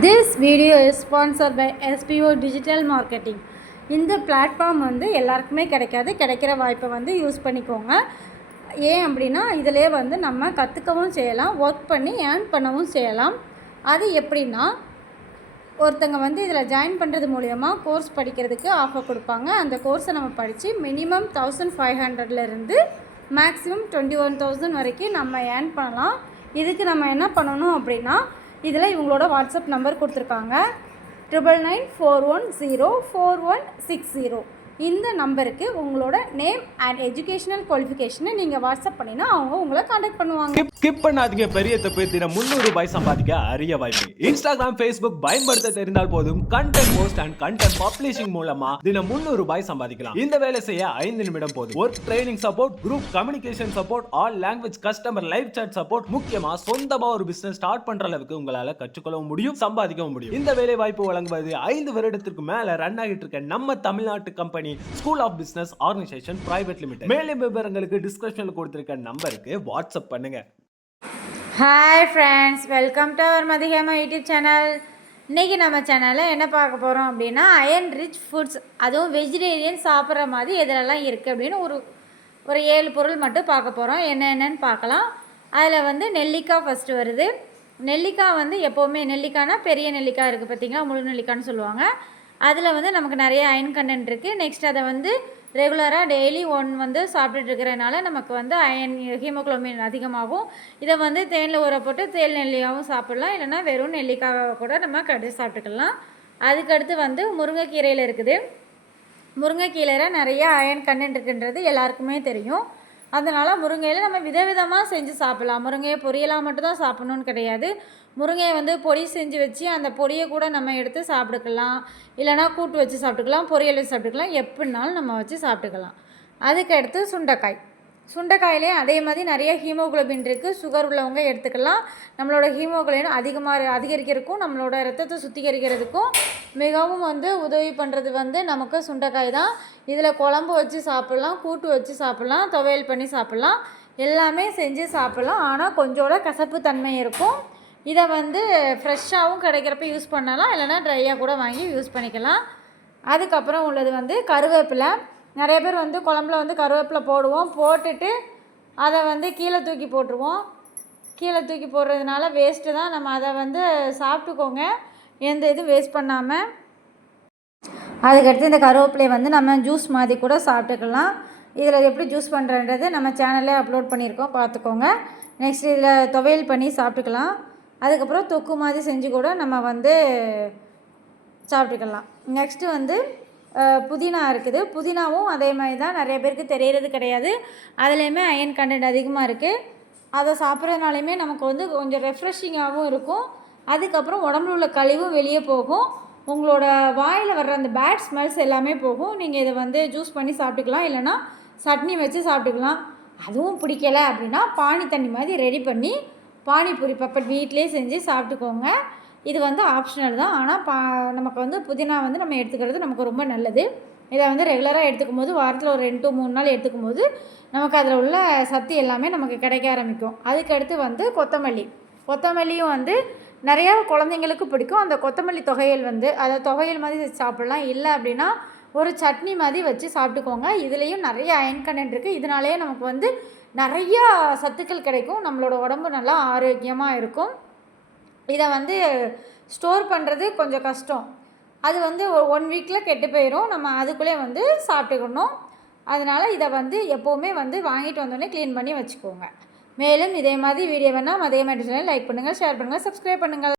This video is sponsored by SPO Digital Marketing. இந்த platform வந்து எல்லாருக்குமே கிடைக்கிற வாய்ப்பை வந்து யூஸ் பண்ணிக்கோங்க. ஏன் அப்படின்னா இதிலே வந்து நம்ம கற்றுக்கவும் செய்யலாம், ஒர்க் பண்ணி ஏர்ன் பண்ணவும் செய்யலாம். அது எப்படின்னா, ஒருத்தங்க வந்து இதில் ஜாயின் பண்ணுறது மூலயமா கோர்ஸ் படிக்கிறதுக்கு ஆஃபர் கொடுப்பாங்க. அந்த கோர்ஸை நம்ம படித்து மினிமம் 1500லேருந்து மேக்ஸிமம் 21,000 வரைக்கும் நம்ம ஏர்ன் பண்ணலாம். இதுக்கு நம்ம என்ன பண்ணணும் அப்படின்னா, இதில் இவங்களோட வாட்ஸ்அப் நம்பர் கொடுத்துருக்காங்க 9994104160. இந்த நம்பருக்கு உங்களோட நேம் அண்ட் எஜுகேஷனல் குவாலிஃபிகேஷனை நீங்கள் வாட்ஸ்அப் பண்ணினா அவங்க உங்களை காண்டாக்ட் பண்ணுவாங்க. ஸ்கிப் பண்ணாதீங்க. பெரிய தப்பு. தினம் 300 ரூபாய் சம்பாதிக்க அரிய வாய்ப்பு. இன்ஸ்டாகிராம், ஃபேஸ்புக் பயன்படுத்த தெரிந்தால் போதும். Content post and content publishing மூலமா தினம் 300 ரூபாய் சம்பாதிக்கலாம். இந்த வேலை செய்ய 5 நிமிடம் போதும். Work training support, group communication support, all language customer live chat support, முக்கியமா சொந்தமா ஒரு பிசினஸ் ஸ்டார்ட் பண்ற அளவுக்கு உங்களால கற்றுக்கொள்ளவும் முடியும், சம்பாதிக்கவும் முடியும். இந்த வேலை வாய்ப்பு வழங்குவது 5 வருடத்திற்கு மேல ரன் ஆகிட்டு இருக்க நம்ம தமிழ்நாட்டு company school of business organisation private limited. மேலும் விவரங்களுக்கு டிஸ்கிரிப்ஷன்ல கொடுத்திருக்க நம்பருக்கு வாட்ஸ்அப் பண்ணுங்க. Hi friends, welcome to our மதிகேமா யூடியூப் சேனல். இன்றைக்கி நம்ம சேனலில் என்ன பார்க்க போகிறோம் அப்படின்னா, அயன் ரிச் ஃபுட்ஸ், அதுவும் வெஜிடேரியன் சாப்பிட்ற மாதிரி எதிலெல்லாம் இருக்குது அப்படின்னு ஒரு 7 பொருள் மட்டும் பார்க்க போகிறோம். என்னென்னு பார்க்கலாம். அதில் வந்து நெல்லிக்காய் ஃபஸ்ட்டு வருது. நெல்லிக்காய் வந்து எப்போவுமே நெல்லிக்காய்னா பெரிய நெல்லிக்காய் இருக்குது பார்த்தீங்களா, முழு நெல்லிக்காய்னு சொல்லுவாங்க. அதில் வந்து நமக்கு நிறைய அயன் கண்டென்ட் இருக்குது. நெக்ஸ்ட் அதை வந்து ரெகுலராக டெய்லி வந்து சாப்பிட்டுட்டு இருக்கிறனால நமக்கு வந்து அயன் ஹீமோகுளோபின் அதிகமாகும். இதை வந்து தேனில் ஊற போட்டு தேல் நெல்லியாகவும் சாப்பிட்லாம், இல்லைனா வெறும் நெல்லிக்காவை கூட நம்ம கடிச்சு சாப்பிட்டுக்கலாம். அதுக்கடுத்து வந்து முருங்கைக்கீரையில் இருக்குது. முருங்கைக்கீரையில் நிறைய அயன் கண்டென்ட் இருக்குன்றது எல்லாருக்குமே தெரியும். அதனால் முருங்கையில் நம்ம விதவிதமாக செஞ்சு சாப்பிட்லாம். முருங்கையை பொரியலாக மட்டும்தான் சாப்பிட்ணுன்னு கிடையாது. முருங்கையை வந்து பொடி செஞ்சு வச்சு அந்த பொடியை கூட நம்ம எடுத்து சாப்பிட்டுக்கலாம், இல்லைனா கூட்டு வச்சு சாப்பிட்டுக்கலாம், பொரியல் வச்சு சாப்பிட்டுக்கலாம், எப்படினாலும் நம்ம வச்சு சாப்பிட்டுக்கலாம். அதுக்கடுத்து சுண்டைக்காய். சுண்டைக்காயிலே அதே மாதிரி நிறைய ஹீமோகுளோபின் இருக்குது. சுகர் உள்ளவங்க எடுத்துக்கலாம். நம்மளோட ஹீமோகுளோபின் அதிகரிக்கிறதுக்கும் நம்மளோட ரத்தத்தை சுத்திகரிக்கிறதுக்கும் மிகவும் வந்து உதவி பண்ணுறது வந்து நமக்கு சுண்டைக்காய் தான். இதில் குழம்பு வச்சு சாப்பிட்லாம், கூட்டு வச்சு சாப்பிட்லாம், துவையல் பண்ணி சாப்பிட்லாம், எல்லாமே செஞ்சு சாப்பிட்லாம். ஆனால் கொஞ்சோட கசப்பு தன்மை இருக்கும். இதை வந்து ஃப்ரெஷ்ஷாகவும் கிடைக்கிறப்ப யூஸ் பண்ணலாம், இல்லைனா ட்ரையாக கூட வாங்கி யூஸ் பண்ணிக்கலாம். அதுக்கப்புறம் உள்ளது வந்து கருவேப்பிலை. நிறைய பேர் வந்து குழம்புல வந்து கருவேப்பிலை போடுவோம், போட்டுட்டு அதை வந்து கீழே தூக்கி போட்டுருவோம். கீழே தூக்கி போடுறதுனால வேஸ்ட்டு தான். நம்ம அதை வந்து சாப்பிட்டுக்கோங்க, எந்த இதுவும் வேஸ்ட் பண்ணாமல். அதுக்கடுத்து இந்த கருவேப்பிலையை வந்து நம்ம ஜூஸ் மாதிரி கூட சாப்பிட்டுக்கலாம். இதில் எப்படி ஜூஸ் பண்ணுறன்றது நம்ம சேனல்லே அப்லோட் பண்ணியிருக்கோம், பார்த்துக்கோங்க. நெக்ஸ்ட் இதில் துவையல் பண்ணி சாப்பிட்டுக்கலாம். அதுக்கப்புறம் தொக்கு மாதிரி செஞ்சு கூட நம்ம வந்து சாப்பிட்டுக்கலாம். நெக்ஸ்ட்டு வந்து புதினா இருக்குது. புதினாவும் அதே மாதிரி தான், நிறைய பேருக்கு தெரியறது கிடையாது. அதுலேயுமே அயன் கண்டென்ட் அதிகமாக இருக்குது. அதை சாப்பிட்றதுனாலையுமே நமக்கு வந்து கொஞ்சம் ரெஃப்ரெஷிங்காகவும் இருக்கும். அதுக்கப்புறம் உடம்புல உள்ள கழிவும் வெளியே போகும். உங்களோட வாயில் வர்ற அந்த பேட் ஸ்மெல்ஸ் எல்லாமே போகும். நீங்கள் இதை வந்து ஜூஸ் பண்ணி சாப்பிட்டுக்கலாம், இல்லைனா சட்னி வச்சு சாப்பிட்டுக்கலாம். அதுவும் பிடிக்கலை அப்படின்னா பானி தண்ணி மாதிரி ரெடி பண்ணி பானிபூரி பப்பட் வீட்டிலே செஞ்சு சாப்பிட்டுக்கோங்க. இது வந்து ஆப்ஷனல் தான். ஆனால் நமக்கு வந்து புதினா வந்து நம்ம எடுத்துக்கிறது நமக்கு ரொம்ப நல்லது. இதை வந்து ரெகுலராக எடுத்துக்கும் போது வாரத்தில் ஒரு 2 to 3 நாள் எடுத்துக்கும் போது நமக்கு அதில் உள்ள சத்து எல்லாமே நமக்கு கிடைக்க ஆரம்பிக்கும். அதுக்கடுத்து வந்து கொத்தமல்லியும் வந்து நிறையா குழந்தைங்களுக்கு பிடிக்கும். அந்த கொத்தமல்லி தொகையல் வந்து அதை தொகையல் மாதிரி வச்சு சாப்பிட்லாம், இல்லை அப்படின்னா ஒரு சட்னி மாதிரி வச்சு சாப்பிட்டுக்கோங்க. இதுலேயும் நிறைய அயன் கண்டென்ட் இருக்குது. இதனாலேயே நமக்கு வந்து நிறையா சத்துக்கள் கிடைக்கும். நம்மளோட உடம்பு நல்லா ஆரோக்கியமாக இருக்கும். இதை வந்து ஸ்டோர் பண்ணுறது கொஞ்சம் கஷ்டம். அது வந்து 1 வீக்கில் கெட்டு போயிடும். நம்ம அதுக்குள்ளே வந்து சாப்பிட்டுக்கணும். அதனால் இதை வந்து எப்போவுமே வந்து வாங்கிட்டு வந்தோடனே க்ளீன் பண்ணி வச்சுக்கோங்க. மேலும் இதே மாதிரி வீடியோ வேணால் அதே மாதிரி லைக் பண்ணுங்கள், ஷேர் பண்ணுங்கள், சப்ஸ்கிரைப் பண்ணுங்கள்.